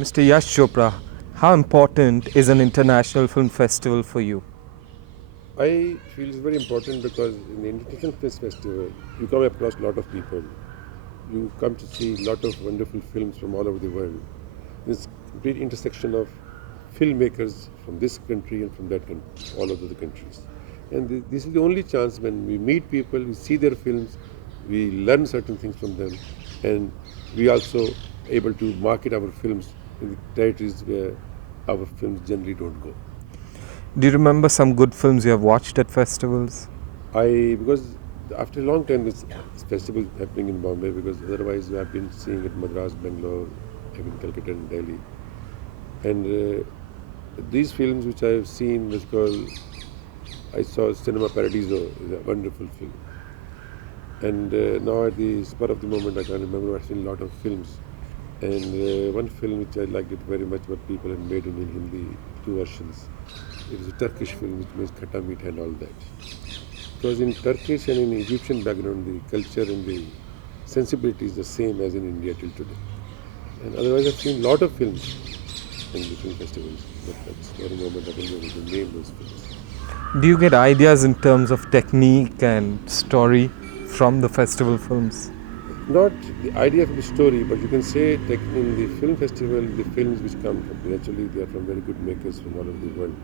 Mr. Yash Chopra, how important is an international film festival for you? I feel it's very important because in the International Film Festival, you come across a lot of people. You come to see a lot of wonderful films from all over the world. This complete intersection of filmmakers from this country and from that country, all over the countries. And this is the only chance when we meet people, we see their films, we learn certain things from them, and we also able to market our films in the territories where our films generally don't go. Do you remember some good films you have watched at festivals? Because after a long time this festival is happening in Bombay, because otherwise I've been seeing it in Madras, Bangalore, even Calcutta and Delhi. And these films which I have seen was called, I saw Cinema Paradiso, is a wonderful film. And now at the spur of the moment I can't remember, I've seen a lot of films. And one film which I liked it very much, what people have made in Hindi, two versions. It is a Turkish film which means khata meat and all that. Because in Turkish and in Egyptian background, the culture and the sensibility is the same as in India till today. And otherwise, I've seen a lot of films in different festivals, but at this very moment, I don't know able to name those films. Do you get ideas in terms of technique and story from the festival films? Not the idea of the story, but you can say that in the film festival, the films which come from, naturally, they are from very good makers from all over the world.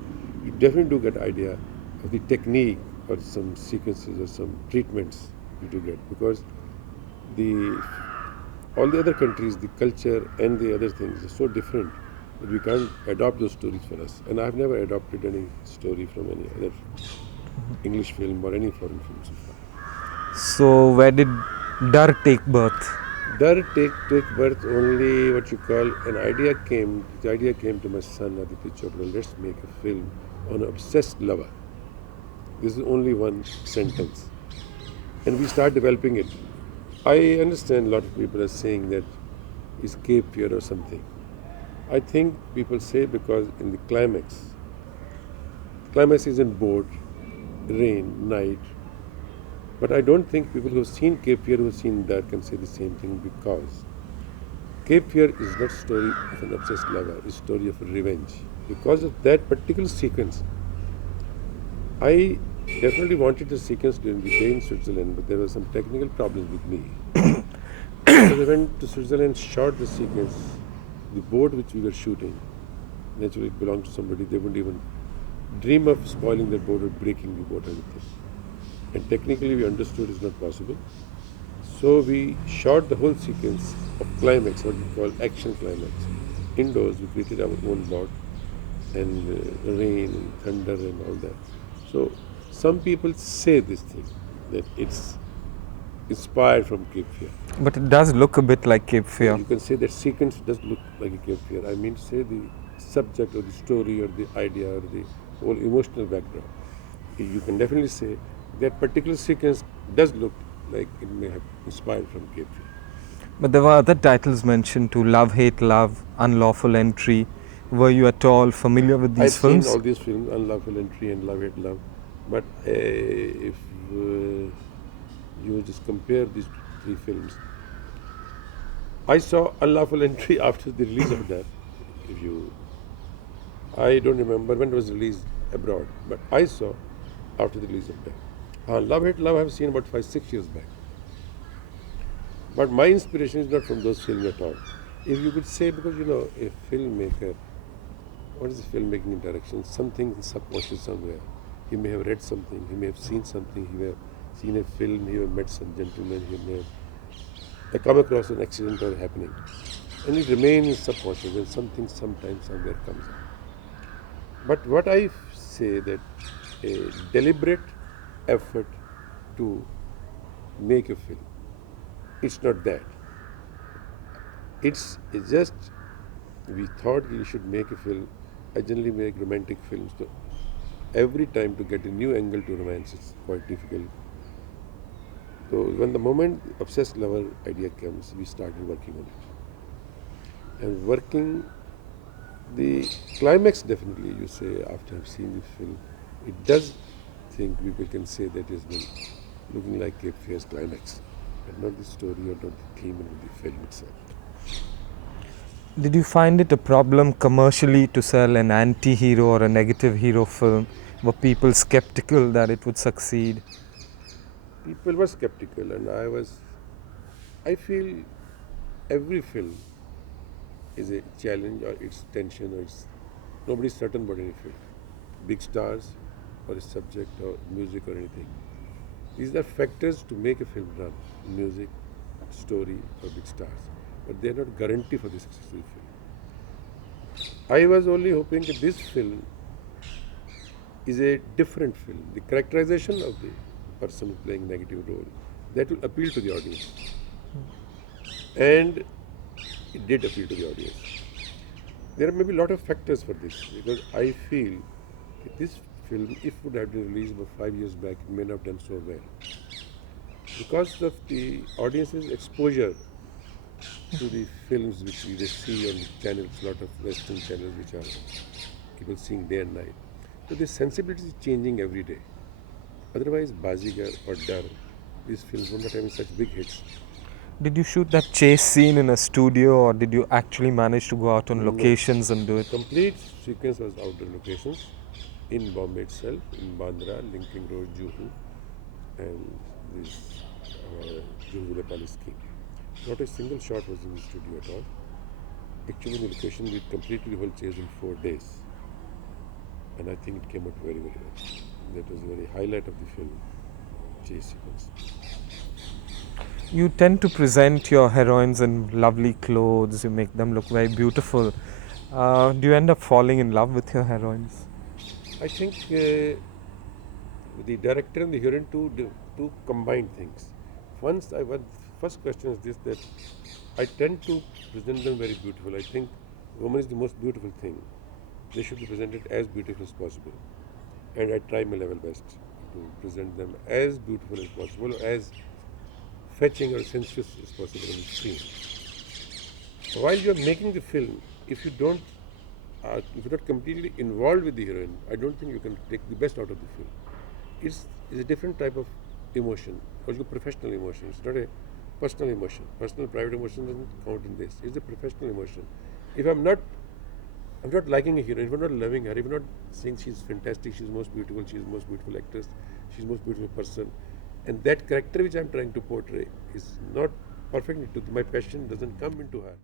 You definitely do get idea of the technique or some sequences or some treatments you do get, because the all the other countries, the culture and the other things are so different that we can't adopt those stories for us. And I've never adopted any story from any other English film or any foreign film so far. So, where did Darr take birth? Darr take birth only what you call an idea came. The idea came to my son Aditya Chopra. Let's make a film on an obsessed lover. This is only one sentence, and we start developing it. I understand a lot of people are saying that it's Cape Fear or something. I think people say because in the climax is in boat, rain, night. But I don't think people who have seen Cape Fear, who have seen that, can say the same thing, because Cape Fear is not a story of an obsessed lover, it's a story of revenge. Because of that particular sequence, I definitely wanted the sequence during the day in Switzerland, but there were some technical problems with me. So I went to Switzerland, shot the sequence. The boat which we were shooting, naturally it belonged to somebody, they wouldn't even dream of spoiling their boat or breaking the boat or anything. And technically we understood it's not possible. So we shot the whole sequence of climax, what we call action climax. Indoors, we created our own boat and rain and thunder and all that. So some people say this thing, that it's inspired from Cape Fear. But it does look a bit like Cape Fear. You can say that sequence does look like a Cape Fear. I mean to say the subject or the story or the idea or the whole emotional background. You can definitely say that particular sequence does look like it may have inspired from Cape Fear. But there were other titles mentioned too: Love, Hate, Love, Unlawful Entry. Were you at all familiar with these I've films? seen all these films, Unlawful Entry and Love, Hate, Love. But if you just compare these three films, I saw Unlawful Entry after the release of that. I don't remember when it was released abroad, but I saw after the release of that. Love, Hate, Love I've seen about 5-6 years back. But my inspiration is not from those films at all. If you could say, because a filmmaker, what is the filmmaking in direction? Something subconscious somewhere. He may have read something, he may have seen something, he may have seen a film, he may have met some gentleman, he may have come across an accident or happening. And it remains subconscious and something sometimes somewhere comes out. But what I say that a deliberate effort to make a film, it's not that. It's just, we thought we should make a film. I generally make romantic films. So every time to get a new angle to romance, it's quite difficult. So when the moment obsessed lover idea comes, we started working on it. And working the climax, definitely, you say, after I've seen the film, it does think people can say that it's been looking like Cape Fear's climax, but not the story or not the theme of the film itself. Did you find it a problem commercially to sell an anti-hero or a negative hero film? Were people skeptical that it would succeed? People were skeptical, and I feel every film is a challenge or it's tension or it's nobody's certain about any film. Big stars or a subject or music or anything. These are factors to make a film run. Music, story or big stars. But they are not guarantee for the successful film. I was only hoping that this film is a different film. The characterization of the person playing negative role, that will appeal to the audience. And it did appeal to the audience. There are maybe a lot of factors for this because I feel that this film, if it would have been released about 5 years back, it may not have done so well. Because of the audience's exposure to the films which they see on the channels, a lot of Western channels which are people seeing day and night. So this sensibility is changing every day. Otherwise, Bazigar or Darr, these films were not having such big hits. Did you shoot that chase scene in a studio, or did you actually manage to go out on locations and do it? Complete sequence was outdoor locations in Bombay itself, in Bandra, Linking Road, Juhu, and this Juhu Palace King. Not a single shot was in the studio at all. Actually, the location we completed the whole chase in 4 days, and I think it came out very, very well. That was the very highlight of the film, chase sequence. You tend to present your heroines in lovely clothes, you make them look very beautiful. Do you end up falling in love with your heroines? I think the director and the heroine two combined things. First question is this, that I tend to present them very beautiful. I think woman is the most beautiful thing. They should be presented as beautiful as possible. And I try my level best to present them as beautiful as possible, as fetching or sensuous as possible on the screen. While you are making the film, if you're not completely involved with the heroine, I don't think you can take the best out of the film. It's a different type of emotion, because it's a professional emotion. It's not a personal emotion. Personal, private emotion doesn't count in this. It's a professional emotion. If I'm not liking a heroine, if I'm not loving her, if I'm not saying she's fantastic, she's the most beautiful, she's the most beautiful actress, she's the most beautiful person, and that character which I'm trying to portray is not perfect, my passion doesn't come into her.